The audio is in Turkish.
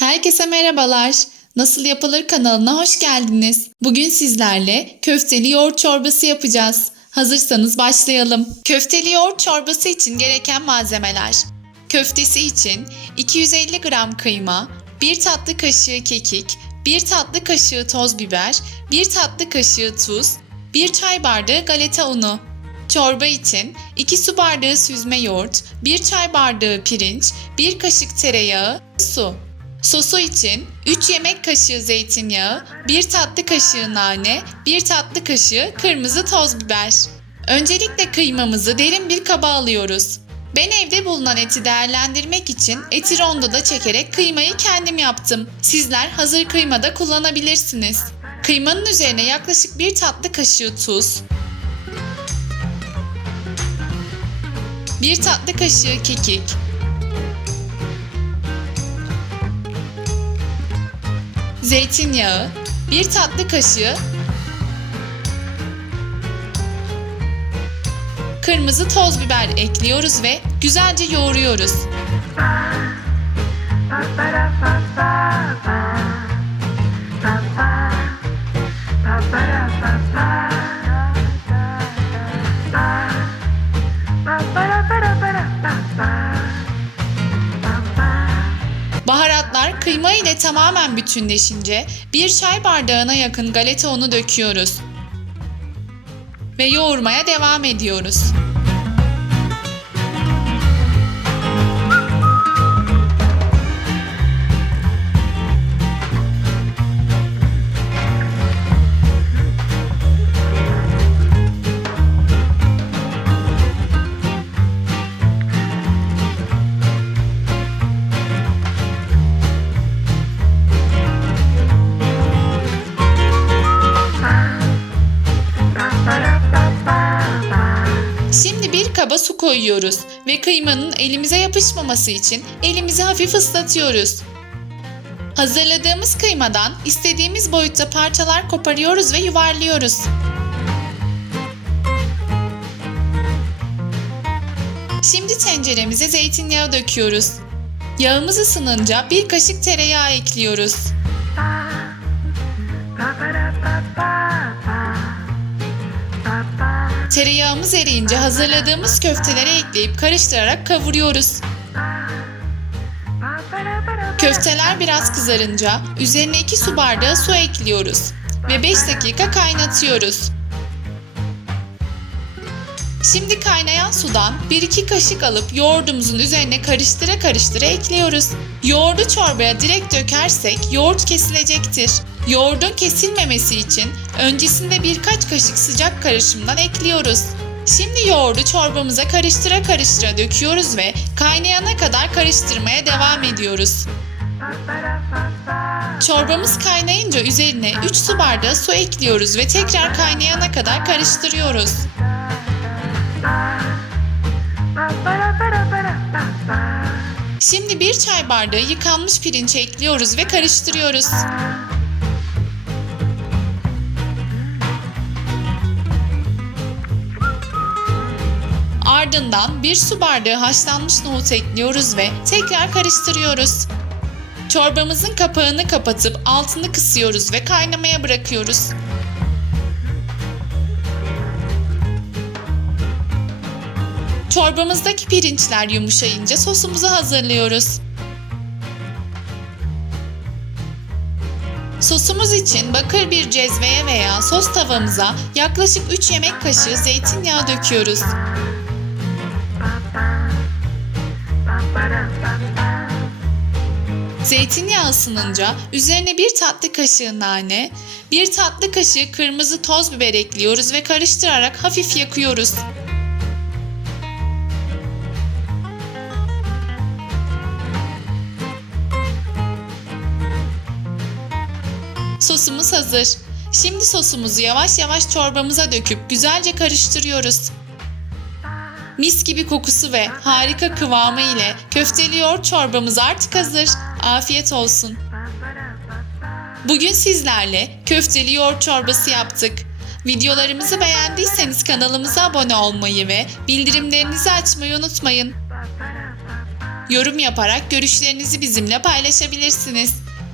Herkese merhabalar. Nasıl yapılır kanalına hoş geldiniz. Bugün sizlerle köfteli yoğurt çorbası yapacağız. Hazırsanız başlayalım. Köfteli yoğurt çorbası için gereken malzemeler. Köftesi için 250 gram kıyma, 1 tatlı kaşığı kekik, 1 tatlı kaşığı toz biber, 1 tatlı kaşığı tuz, 1 çay bardağı galeta unu. Çorba için 2 su bardağı süzme yoğurt, 1 çay bardağı pirinç, 1 kaşık tereyağı, su. Sosu için 3 yemek kaşığı zeytinyağı, 1 tatlı kaşığı nane, 1 tatlı kaşığı kırmızı toz biber. Öncelikle kıymamızı derin bir kaba alıyoruz. Ben evde bulunan eti değerlendirmek için eti rondoda çekerek kıymayı kendim yaptım. Sizler hazır kıymada kullanabilirsiniz. Kıymanın üzerine yaklaşık 1 tatlı kaşığı tuz, 1 tatlı kaşığı kekik, zeytinyağı, 1 tatlı kaşığı kırmızı toz biber ekliyoruz ve güzelce yoğuruyoruz. Baharatlar kıyma ile tamamen bütünleşince bir çay bardağına yakın galeta unu döküyoruz. Ve yoğurmaya devam ediyoruz. Şimdi bir kaba su koyuyoruz ve kıymanın elimize yapışmaması için elimizi hafif ıslatıyoruz. Hazırladığımız kıymadan istediğimiz boyutta parçalar koparıyoruz ve yuvarlıyoruz. Şimdi tenceremize zeytinyağı döküyoruz. Yağımız ısınınca bir kaşık tereyağı ekliyoruz. Tereyağımız eriyince hazırladığımız köfteleri ekleyip karıştırarak kavuruyoruz. Köfteler biraz kızarınca üzerine 2 su bardağı su ekliyoruz ve 5 dakika kaynatıyoruz. Şimdi kaynayan sudan 1-2 kaşık alıp yoğurdumuzun üzerine karıştıra karıştıra ekliyoruz. Yoğurdu çorbaya direkt dökersek yoğurt kesilecektir. Yoğurdun kesilmemesi için öncesinde birkaç kaşık sıcak karışımdan ekliyoruz. Şimdi yoğurdu çorbamıza karıştıra karıştıra döküyoruz ve kaynayana kadar karıştırmaya devam ediyoruz. Çorbamız kaynayınca üzerine 3 su bardağı su ekliyoruz ve tekrar kaynayana kadar karıştırıyoruz. Şimdi bir çay bardağı yıkanmış pirinç ekliyoruz ve karıştırıyoruz. Ardından bir su bardağı haşlanmış nohut ekliyoruz ve tekrar karıştırıyoruz. Çorbamızın kapağını kapatıp altını kısıyoruz ve kaynamaya bırakıyoruz. Çorbamızdaki pirinçler yumuşayınca sosumuzu hazırlıyoruz. Sosumuz için bakır bir cezveye veya sos tavamıza yaklaşık 3 yemek kaşığı zeytinyağı döküyoruz. Zeytinyağı ısınınca üzerine bir tatlı kaşığı nane, bir tatlı kaşığı kırmızı toz biber ekliyoruz ve karıştırarak hafif yakıyoruz. Sosumuz hazır. Şimdi sosumuzu yavaş yavaş çorbamıza döküp güzelce karıştırıyoruz. Mis gibi kokusu ve harika kıvamı ile köfteli yoğurt çorbamız artık hazır. Afiyet olsun. Bugün sizlerle köfteli yoğurt çorbası yaptık. Videolarımızı beğendiyseniz kanalımıza abone olmayı ve bildirimlerinizi açmayı unutmayın. Yorum yaparak görüşlerinizi bizimle paylaşabilirsiniz.